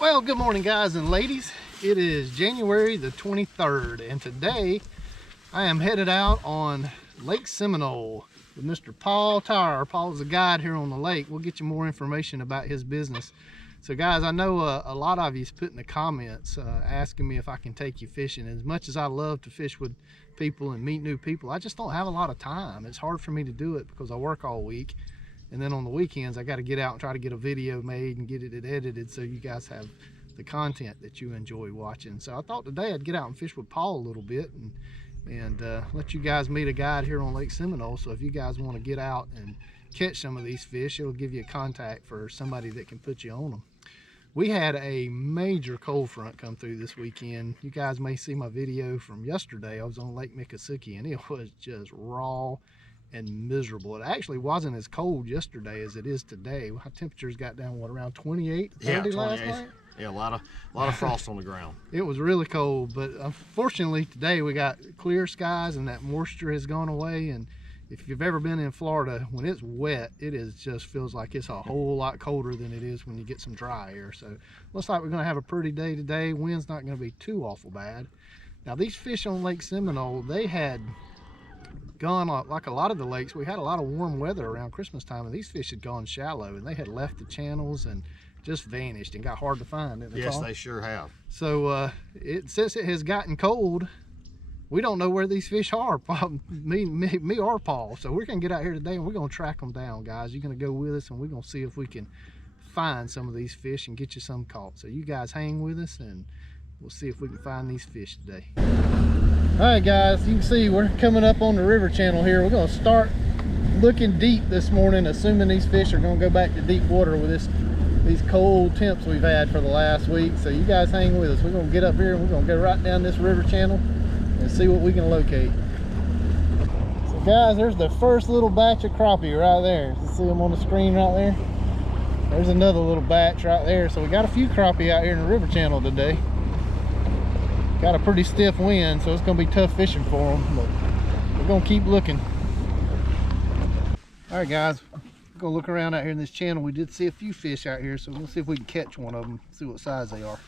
Well, good morning guys and ladies. It is January the 23rd and today I am headed out on Lake Seminole with Mr. Tyre. Paul is a guide here on the lake. We'll get you more information about his business. So guys, I know a lot of you's put in the comments asking me if I can take you fishing. As much as I love to fish with people and meet new people, I just don't have a lot of time. It's hard for me to do it because I work all week. And then on the weekends, I got to get out and try to get a video made and get it edited so you guys have the content that you enjoy watching. So I thought today I'd get out and fish with Paul a little bit and let you guys meet a guide here on Lake Seminole. So if you guys want to get out and catch some of these fish, it'll give you a contact for somebody that can put you on them. We had a major cold front come through this weekend. You guys may see my video from yesterday. I was on Lake Miccosukee and it was just raw and miserable. It actually wasn't as cold yesterday as it is today. Our temperatures got down, what, around 28, 30 last night? Yeah, a lot of frost on the ground. It was really cold, but unfortunately today we got clear skies and that moisture has gone away. And if you've ever been in Florida, when it's wet, it is just feels like it's a whole lot colder than it is when you get some dry air. So looks like we're gonna have a pretty day today. Wind's not gonna be too awful bad. Now these fish on Lake Seminole, they had gone, like a lot of the lakes, we had a lot of warm weather around Christmas time, and these fish had gone shallow and they had left the channels and just vanished and got hard to find. Yes, they sure have. So since it has gotten cold, we don't know where these fish are, me or Paul. So we're gonna get out here today and we're gonna track them down, guys. You're gonna go with us and we're gonna see if we can find some of these fish and get you some caught. So you guys hang with us and we'll see if we can find these fish today. All right guys, you can see we're coming up on the river channel here. We're gonna start looking deep this morning, assuming these fish are gonna go back to deep water with these cold temps we've had for the last week. So you guys hang with us. We're gonna get up here and we're gonna go right down this river channel and see what we can locate. So guys, there's the first little batch of crappie right there. You see them on the screen right there? There's another little batch right there. So we got a few crappie out here in the river channel today. Got a pretty stiff wind, so it's gonna be tough fishing for them, but we're gonna keep looking. All right guys, we're gonna look around out here in this channel. We did see a few fish out here, so we'll see if we can catch one of them, see what size they are.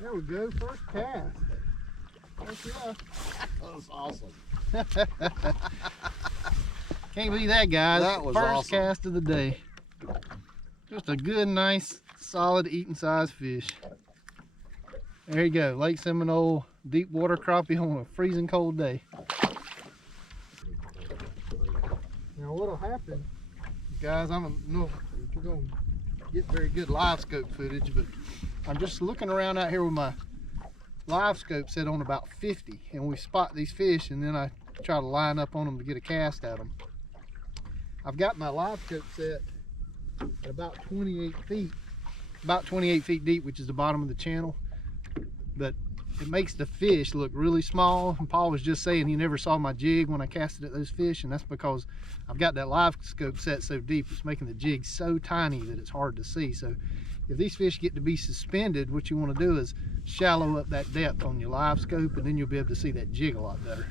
There we go, first cast. Yeah. That was awesome. Can't beat that, guys. That was first awesome. Cast of the day. Just a good, nice, solid eating size fish. There you go, Lake Seminole deep water crappie on a freezing cold day. Now what'll happen, guys, I don't know if we're gonna get very good live scope footage, but I'm just looking around out here with my live scope set on about 50, and we spot these fish and then I try to line up on them to get a cast at them. I've got my live scope set at about 28 feet deep, which is the bottom of the channel, but it makes the fish look really small. And Paul was just saying he never saw my jig when I casted at those fish, and that's because I've got that live scope set so deep, it's making the jig so tiny that it's hard to see. So if these fish get to be suspended, what you want to do is shallow up that depth on your live scope, and then you'll be able to see that jig a lot better.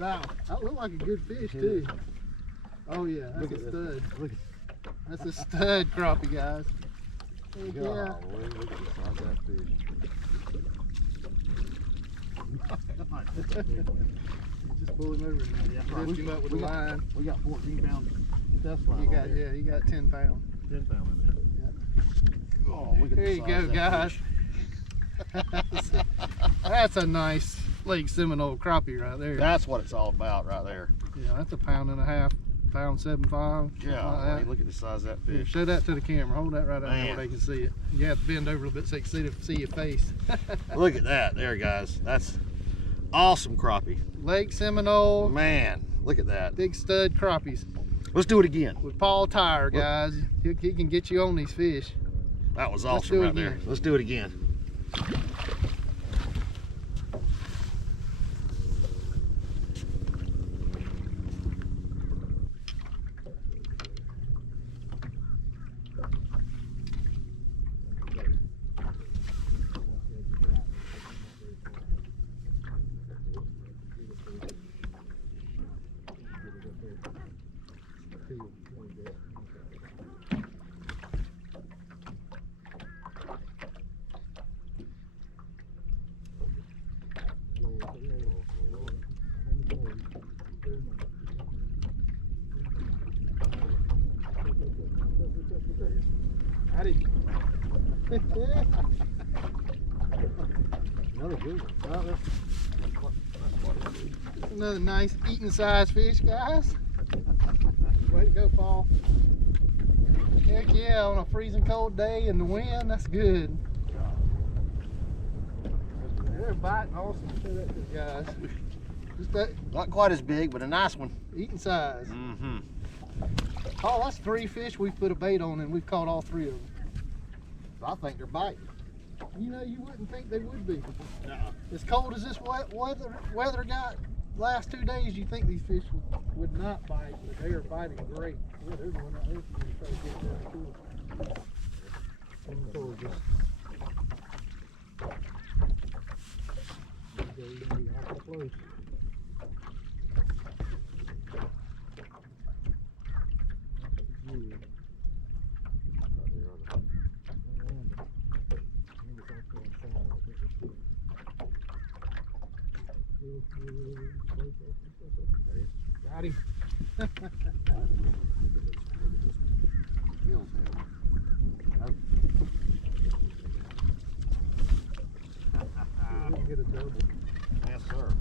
Wow, that looked like a good fish too. Oh yeah, that's a stud. That's a stud crappie, guys. Yeah. Look at the size of that fish. Just pull him over and lift him up with a line. We got 14 pound test line. You got 10 pound. 10 pound in there. Yeah. Oh, look at there you go, guys. That's a nice Lake Seminole crappie right there. That's what it's all about right there. Yeah, That's a 1.5 pound, 7.5. Yeah, Like look at the size of that Here, fish. show that to the camera. Hold that right out there Man. where they can see it. You have to bend over a little bit so they can see your face. Look at that, there guys. That's awesome crappie. Lake Seminole, Man, look at that. big stud crappies Let's do it again. with Paul Tyre, guys. He can get you on these fish. That was Let's awesome do it right there. again. Let's do it again. Howdy. Another good one. Oh, that's Another nice eating size fish, guys. Way to go, Paul. Heck yeah, on a freezing cold day in the wind, that's good. They're biting awesome. Show that to the guys. Just that Not quite as big, but a nice one. eating size. Mm-hmm. Paul, that's 3 fish we've put a bait on and we've caught all 3 of them. I think they're biting. You know, you wouldn't think they would be. No. As cold as this weather got last 2 days, you think these fish would not bite, but they are biting great. Yeah, there's one out there. Try to get down to it. Come towards us. There you go, you're awful close. Got him. Feels heavy. We can get a double. Yes, sir.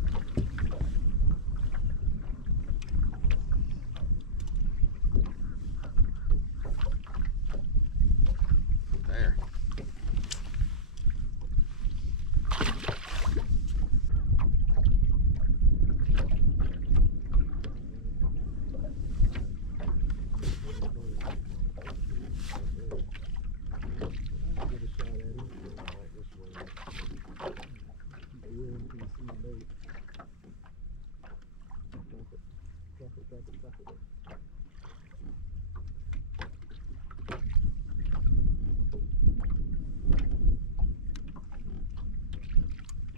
There.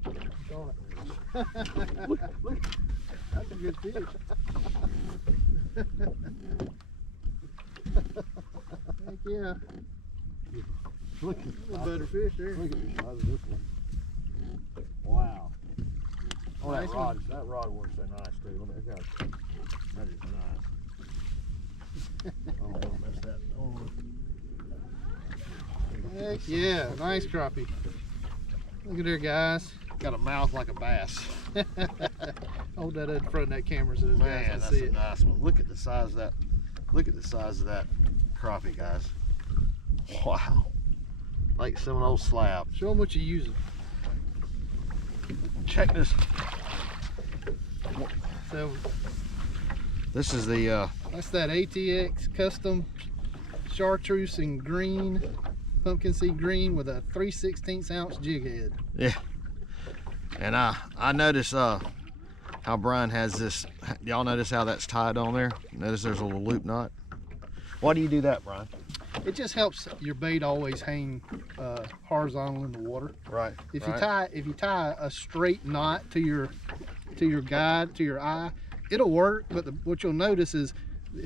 Get a shot at him. Look, that's a good fish. Heck yeah. Look A better fish there. Look at the size of this one. Wow. Oh, Nice one. that rod works so nice too. Look at that. That is nice. I don't want to mess that. Heck yeah, nice crappie. Look at there, guys. Got a mouth like a bass. Hold that in front of that camera so those guys Man, can that's see a it. nice one. Look at the size of that. Look at the size of that crappie, guys. Wow. Lake Seminole slab. Show them what you're using. Check this. So This is the that's that ATX custom chartreuse and green, pumpkin seed green with a 3/16 ounce jig head. yeah. And I notice how Brian has this. Y'all notice how that's tied on there? Notice there's a little loop knot. Why do you do that, Brian? It just helps your bait always hang horizontal in the water. Right. If right. you tie a straight knot to your guide, to your eye, it'll work. But what you'll notice is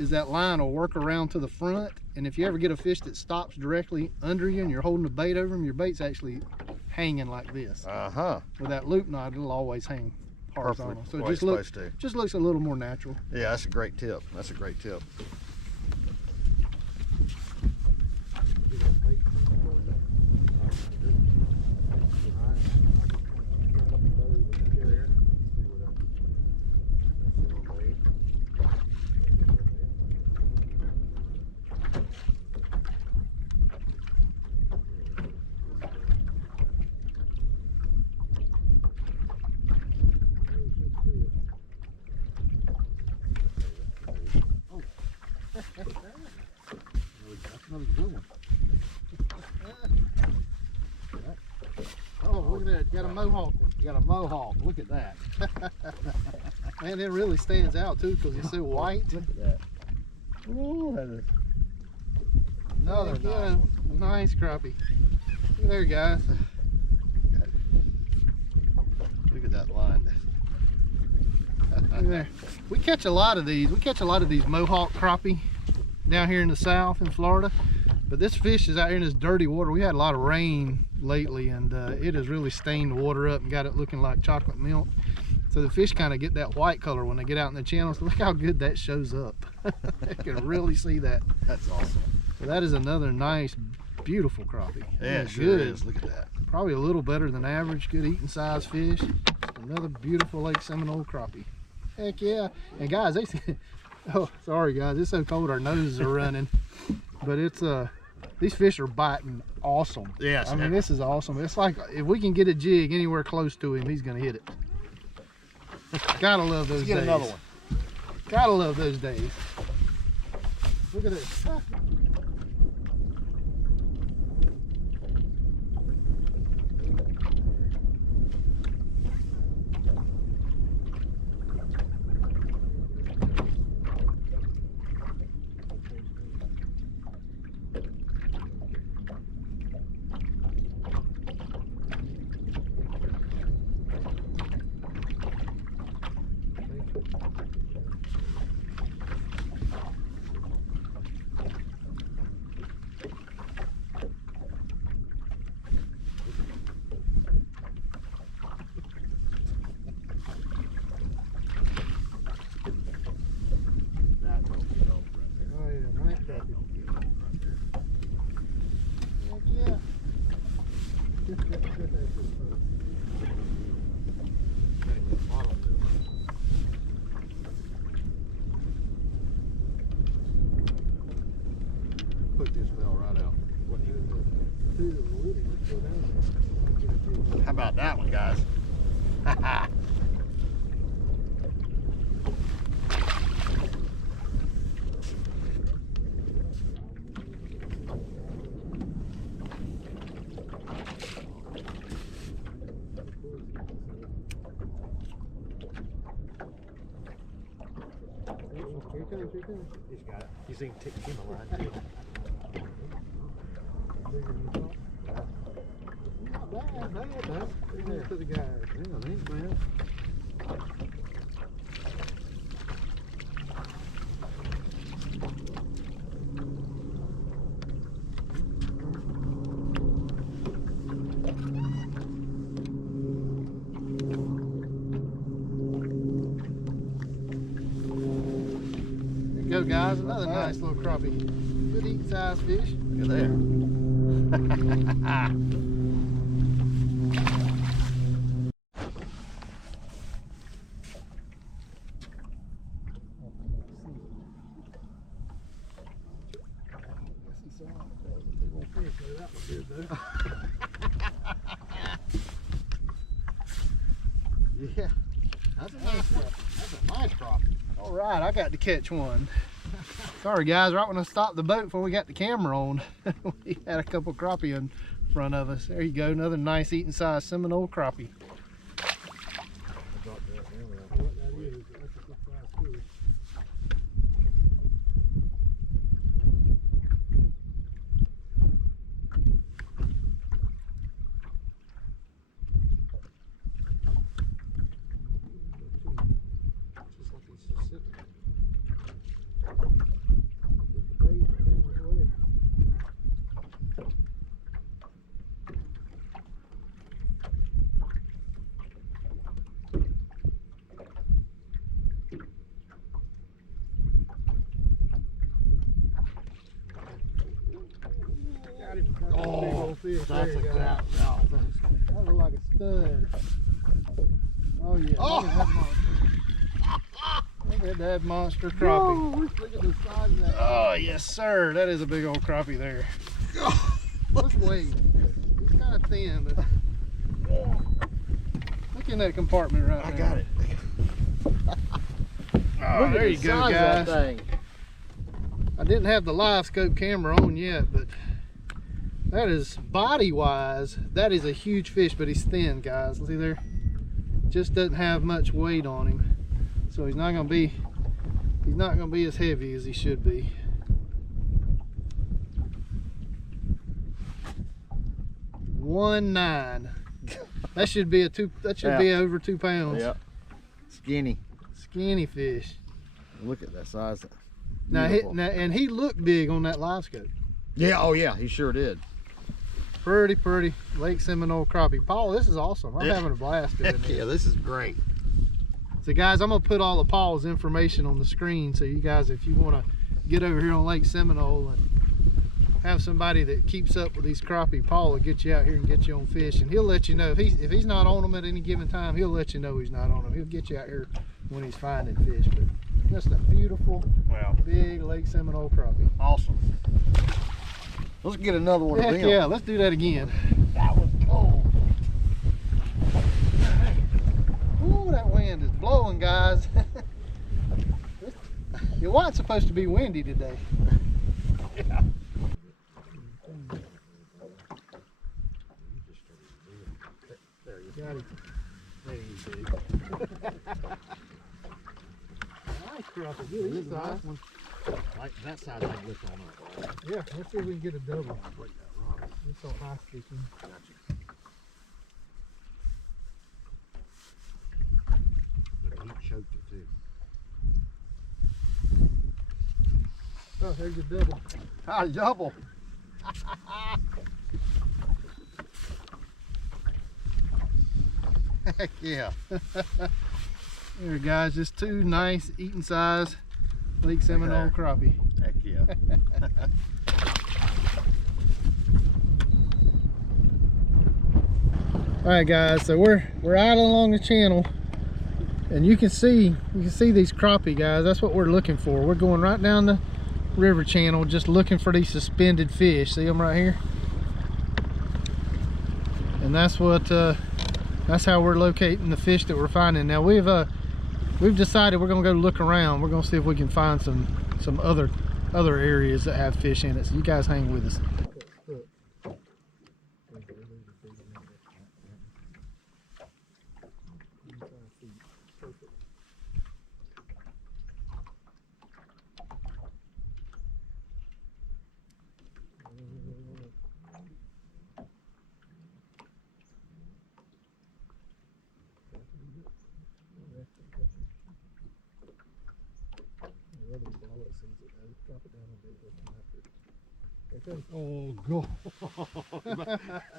that line will work around to the front. And if you ever get a fish that stops directly under you and you're holding the bait over them, your bait's actually hanging like this. With that loop knot, it'll always hang horizontal. Perfect. So The it way just it's supposed to. just looks a little more natural. Yeah, that's a great tip. That's a great tip. Another good one. Oh, look at that. You got a mohawk one. You got a mohawk. Look at that. Man, it really stands out too because it's so white. Look at that. Oh, that is another Heck nice yeah, one. nice crappie. Look there, guys. Look at that line. Look there. We catch a lot of these. We catch a lot of these mohawk crappie down here in the south in Florida. But this fish is out here in this dirty water. We had a lot of rain lately, and it has really stained the water up and got it looking like chocolate milk. So the fish kind of get that white color when they get out in the channels. Look how good that shows up. You can really see that. That's awesome. So that is another nice, beautiful crappie. Yeah, it sure good. is. Look at that. Probably a little better than average. Good eating size fish. Another beautiful Lake Seminole crappie. Heck yeah. And guys, they oh, sorry guys, it's so cold our noses are running. But it's these fish are biting awesome. Yes. I mean, this is awesome. It's like if we can get a jig anywhere close to him, he's gonna hit it. Gotta love those Let's get days. another one. Gotta love those days. Look at this. That's what we know right there. Oh yeah, nice crappie. Heck yeah. Okay, the bottom there. Put this bell right out. What do you do? How about that one, guys? Here he comes, here he comes. He's got it. He's even taking him a line too. Not bad, man. Bring it to the guys. Yeah, thanks, man. There you go, guys. Another nice little crappie. Good eating size fish. Look at there. Yeah. That's a nice one. That's a nice crappie. All right, I got to catch one. Sorry guys, right when I stopped the boat before we got the camera on, we had a couple crappie in front of us. There you go, another nice eating size Seminole crappie. Oh, fish. that's There a you go. crap. No, thanks. That looked like a stud. Oh yeah. Oh! Look at that monster crappie. Whoa, look at the size of that. Oh yes sir, that is a big old crappie there. Let's weigh. He's kind of thin, but look in that compartment right I there. got it. Oh, there you go, guys. Thing. I didn't have the live scope camera on yet, but that is, body wise, that is a huge fish, but he's thin, guys. See there? Just doesn't have much weight on him. So he's not gonna be as heavy as he should be. $1.9. That should be be over 2 pounds. Yep. Skinny. Skinny fish. Look at that size. Now, and he looked big on that live scope. Yeah, oh yeah, he sure did. Pretty Lake Seminole crappie. Paul, this is awesome. I'm having a blast doing this. Yeah, this is great. So guys, I'm gonna put all of Paul's information on the screen, so you guys, if you want to get over here on Lake Seminole and have somebody that keeps up with these crappie, Paul will get you out here and get you on fish, and he'll let you know if he's not on them at any given time. He'll let you know he's not on them. He'll get you out here when he's finding fish. But just a beautiful, big Lake Seminole crappie. Awesome. Let's get another one. Heck yeah, let's do that again. That was cool. Ooh, that wind is blowing, guys. It wasn't supposed to be windy today. Yeah. There you got him. There you go. Nice crappie. Good. This size one. Like that size, I can lift on up. Yeah, let's see if we can get a double. It's so high sticking. Gotcha. He choked it too. Oh, there's your double. Ah, double. Heck yeah. There, guys, just two nice eating size Lake Seminole crappie. Heck yeah. All right, guys, so we're idling along the channel, and you can see these crappie, guys. That's what we're looking for. We're going right down the river channel, just looking for these suspended fish. See them right here? And that's what that's how we're locating the fish that we're finding. Now we've decided we're gonna go look around. We're gonna see if we can find some other areas that have fish in it. So you guys hang with us. Oh, God.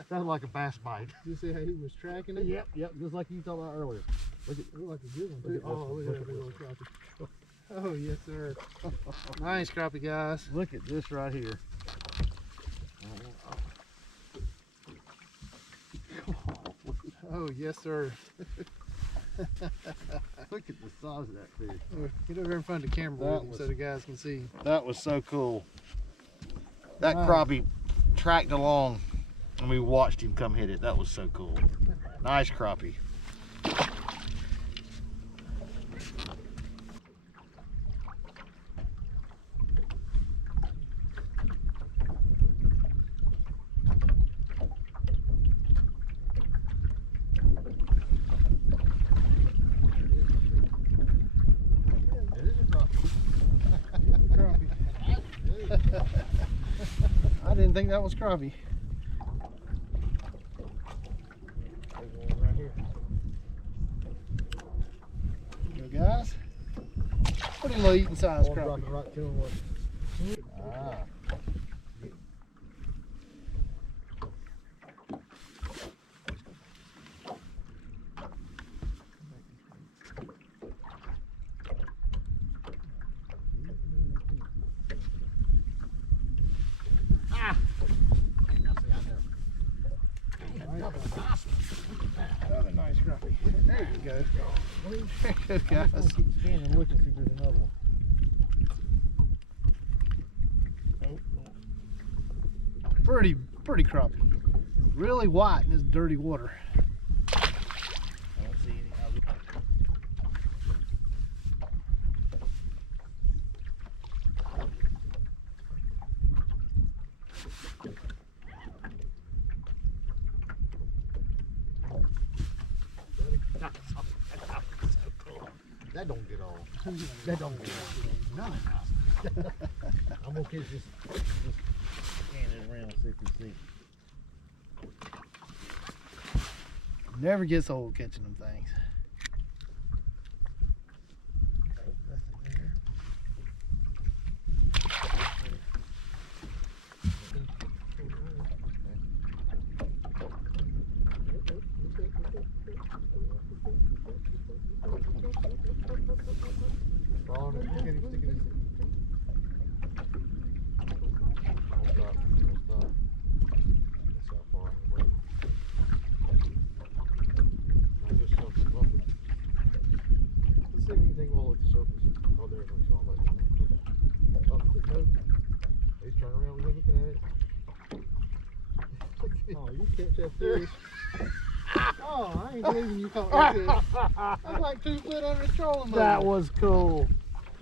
Sounded like a bass bite. You see how he was tracking it? Yep, just like you talked about earlier. Look like a good one. Look at Oh, this look at one. that big old crappie. Oh, yes, sir. Nice crappie, guys. Look at this right here. Oh, yes, sir. Look at the size of that fish. Get over here in front of the camera with him so the guys can see. That was so cool. That Wow. crappie tracked along and we watched him come hit it. That was so cool. Nice crappie. I didn't think that was crappie. Right here. There you go, guys. Pretty low eating size crappie. Right to him. Ah. Another nice crappie. There you go. There you go, guys. Keep scanning and looking, see if there's another one. Pretty crappie. Really white in this dirty water. I don't see any. That don't get old. That don't get old. None of that. I'm gonna catch this cannon around and see if we see. Never gets old catching them things. Oh, you catch that fish. Oh, I ain't believing you caught that fish. That's like 2 foot under the trolling motor. That was cool.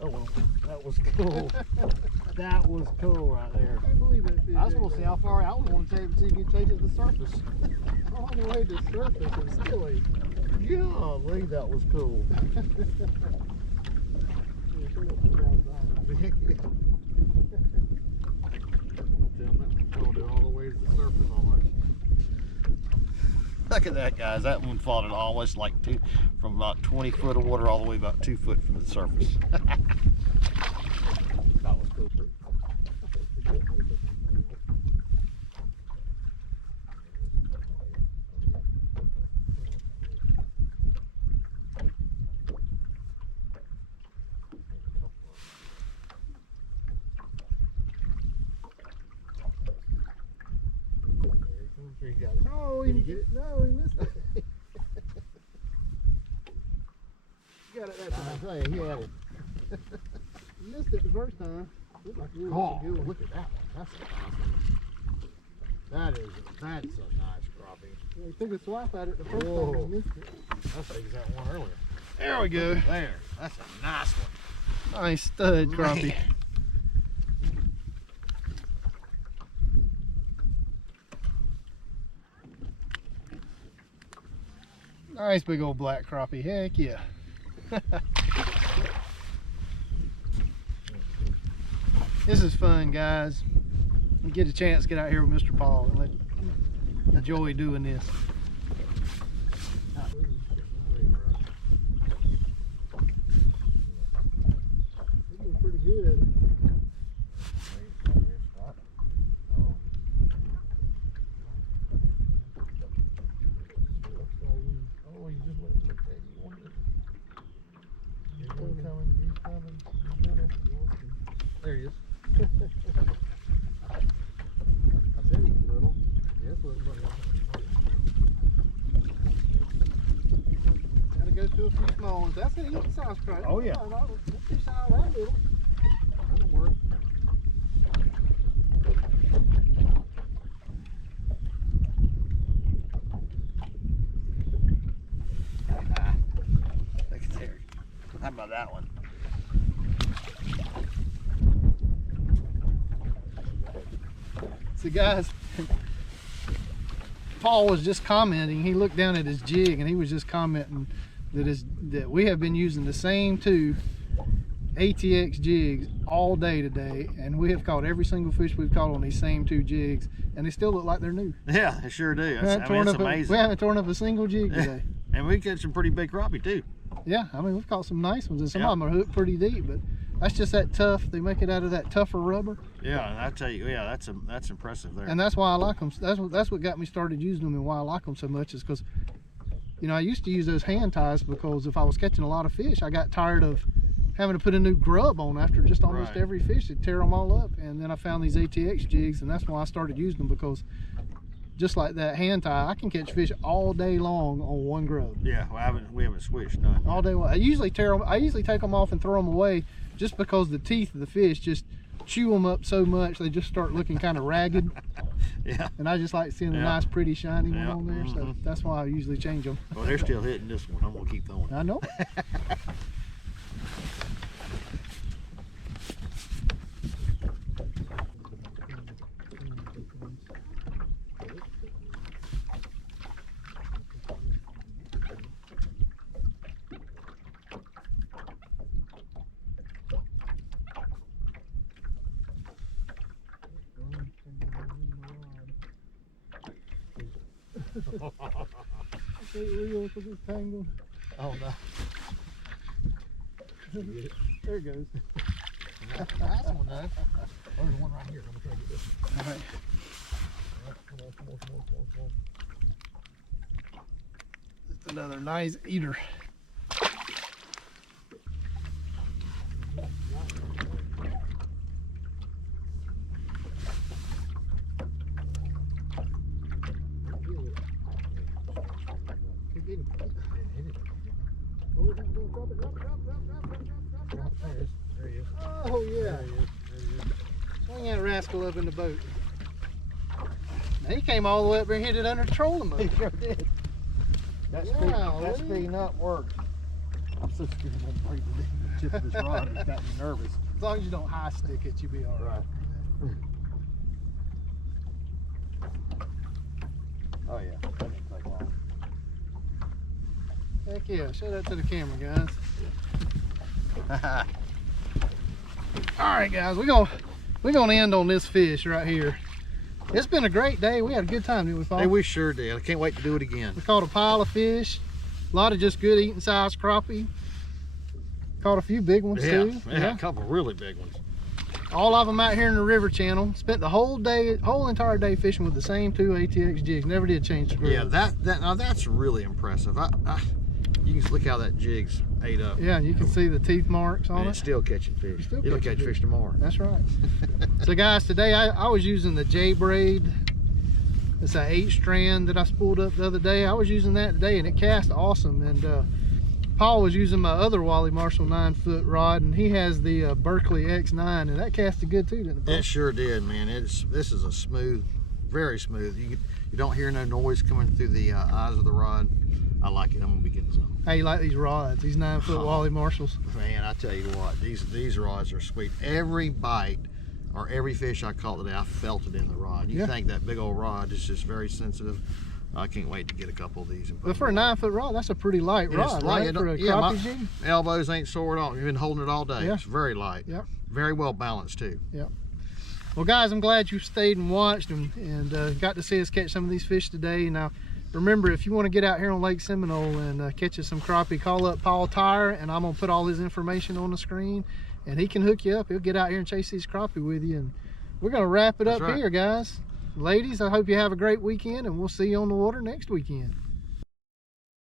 Oh well, that was cool. That was cool right there. I can't believe that fish. I just want to see how far out. I want to take it, see if you can take it to the surface. All the way to the surface and still ate. Golly, that was cool. All the way to the surface almost. Look at that, guys. That one fought it almost like from about 20 foot of water all the way about 2 foot from the surface. That was cool. Oh, Did he get it? No, he missed it. You got it that time. I say, he had it. You missed it the first time. Looked like you Oh, really good. look at that one. That's a nice one. That's a nice crappie. Yeah, he took a swipe at it the first time Whoa. and missed it. That's the exact one earlier. There we go. There. That's a nice one. Nice stud crappie. Man. Nice big old black crappie. Heck yeah. This is fun, guys. We get a chance to get out here with Mr. Paul and enjoy doing this. Looking pretty good. Oh, you just went like that. You wanted it. He's coming. He's coming. He's got it. There he is. I said he's little. Yes, little. Gotta go to a few small ones. That's an easy size crappie. Oh, yeah. That fish out that little. That'll work. Look at there. How about that one? So guys, Paul was just commenting. He looked down at his jig and he was just commenting that we have been using the same 2 ATX jigs all day today, and we have caught every single fish we've caught on these same 2 jigs, and they still look like they're new. Yeah, they sure do. We haven't torn up a single jig today. And we catch some pretty big crappie too. Yeah, I mean, we've caught some nice ones, and some of them are hooked pretty deep, but that's just that tough. They make it out of that tougher rubber. Yeah, and I tell you, yeah, that's impressive there. And that's why I like them. That's what got me started using them, and why I like them so much is because, you know, I used to use those hand ties because if I was catching a lot of fish, I got tired of having to put a new grub on after just almost every fish. It'd tear them all up. And then I found these ATX jigs, and that's why I started using them, because just like that hand tie, I can catch fish all day long on one grub. Yeah, we haven't switched none. All day long. I usually take them off and throw them away, just because the teeth of the fish just chew them up so much they just start looking kind of ragged. Yeah. And I just like seeing a nice, pretty, shiny one on there. So Mm-hmm. that's why I usually change them. Well, they're still hitting this one. I'm gonna keep throwing. I know. Can't reel because it's tangled. Oh no. There it goes. That's one though. Oh, there's one right here. I'm gonna try to get this one. All right. Come on. Just another nice eater. There he is. Oh yeah. There he is. Swing that rascal up in the boat. Now he came all the way up there and hit it under the trolling motor. He sure did. That Golly. speeding up worked. I'm so scared I'm gonna break the tip of this rod. It's got me nervous. As long as you don't high stick it, you'll be all right. Oh yeah, that didn't take long. Heck yeah, show that to the camera, guys. All right, guys, we're gonna end on this fish right here. It's been a great day. We had a good time, didn't we, Paul? Hey, we sure did. I can't wait to do it again. We caught a pile of fish, a lot of just good eating size crappie. Caught a few big ones too. Yeah, a couple really big ones. All of them out here in the river channel. Spent the whole entire day fishing with the same 2 ATX jigs. Never did change the group. Yeah, now that's really impressive. You can look how that jig's ate up. Yeah, and you can see the teeth marks on And it. it's still catching fish. Still It'll catching catch fish tomorrow. That's right. So guys, today I was using the J braid. It's an 8-strand that I spooled up the other day. I was using that today and it cast awesome. And Paul was using my other Wally Marshall 9-foot rod, and he has the Berkeley X9, and that casted good too, didn't it, Paul? It sure did, man. This is a smooth, very smooth. You don't hear no noise coming through the eyes of the rod. I like it. I'm gonna be getting some. Hey, you like these rods, these 9-foot Wally Marshalls? Man, I tell you what, these rods are sweet. Every bite or every fish I caught today, I felt it in the rod. You think that big old rod is just very sensitive. I can't wait to get a couple of these. And But for a 9-foot rod, that's a pretty light rod, right? For a crappie jig? Elbows ain't sore at all. You've been holding it all day. Yeah. It's very light. Yep. Very well balanced too. Yep. Well, guys, I'm glad you stayed and watched and got to see us catch some of these fish today. Now, remember, if you want to get out here on Lake Seminole and catch us some crappie, call up Paul Tyre, and I'm going to put all his information on the screen, and he can hook you up. He'll get out here and chase these crappie with you. And we're going to wrap it up here, guys. Ladies, I hope you have a great weekend, and we'll see you on the water next weekend.